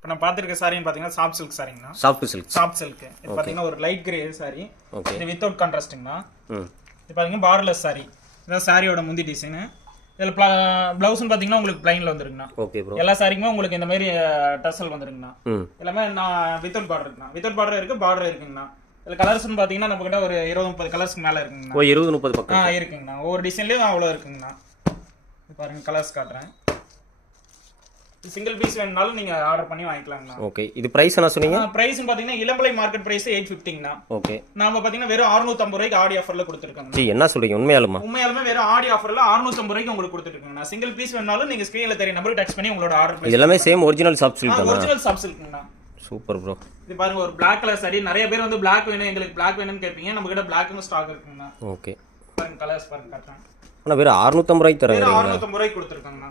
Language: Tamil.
இப்போ நான் பார்த்துருக்க சாரின்னு பார்த்தீங்கன்னா சாஃப்ட் சில்க் சாரிங்கண்ணா. சாஃப்ட் சில்க் இது பார்த்தீங்கன்னா ஒரு லைட் கிரே சாரி. இது வித்தவுட் கான்ட்ராஸ்ட்டுங்கண்ணா. இது பார்த்தீங்கன்னா பார்டர்லெஸ் சாரி. இதான் சாரியோட முந்தி டிசைனு. இதில் ப்ளவுஸ்னு பார்த்தீங்கன்னா உங்களுக்கு பிளைனில் வந்துருங்கண்ணா. Okay bro. எல்லா சாரிக்குமே உங்களுக்கு இந்த மாதிரி டசல் வந்துருங்கண்ணா. எல்லாமே நான் வித்தவுட் பார்டர் இருக்குண்ணா. வித்தவுட் பார்டர் இருக்குது, பார்டர் இருக்குங்கண்ணா. இதில் கலர்ஸ்னு பார்த்தீங்கன்னா நம்ம கிட்ட ஒரு 20-30 கலர்ஸ்க்கு மேலே இருக்குங்கண்ணா. 20-30 பக்கம் இருக்குங்கண்ணா. ஒவ்வொரு டிசைன்லேயும் அவ்வளோ இருக்குங்கண்ணா. பாருங்க கலர்ஸ் காட்டுறேன். சிங்கிள் பீஸ் வேணும்னாலும் நீங்க ஆர்டர் பண்ணி வாங்கிக்கலாம்ண்ணா. ஓகே. இது பிரைஸ் என்ன சொன்னீங்க? பிரைஸ் பாத்தீங்கன்னா இளம்பலை மார்க்கெட் பிரைஸ் 850ங்கண்ணா. ஓகே. நாம பாத்தீங்கன்னா வெறும் 650 ரூபாய்க்கு ஆடி ஆஃபர்ல கொடுத்துருக்கோம். ஜி என்ன சொல்றீங்க? உண்மையாலுமா? உண்மையாலுமே வெறும் ஆடி ஆஃபர்ல 650 ரூபாய்க்கு உங்களுக்கு கொடுத்துருக்கோம்ண்ணா. சிங்கிள் பீஸ் வேணும்னாலும் நீங்க ஸ்கிரீன்ல தெரிய நம்பருக்கு டெக்ஸ்ட் பண்ணி உங்களோட ஆர்டர் இது எல்லாமே சேம் ஒரிஜினல் சாஃப்ட் சில்க் தானா? ஒரிஜினல் சாஃப்ட் சில்க்ங்கண்ணா. Super bro. இது பாருங்க ஒரு Black கலர் சாரி. நிறைய பேர் வந்து Black வேணும், எங்களுக்கு Black வேணும்னு கேட்பீங்க. நம்ம கிட்ட Blackனு ஸ்டாக் இருக்குங்கண்ணா. ஓகே. பாருங்க கலர்ஸ் பாருங்க காட்டுறேன். ஆனா வெறும் 650 ரூபாய்க்கு தரேன். 650 ரூபாய்க்கு கொடுத்துருக்கோம்ண்ணா.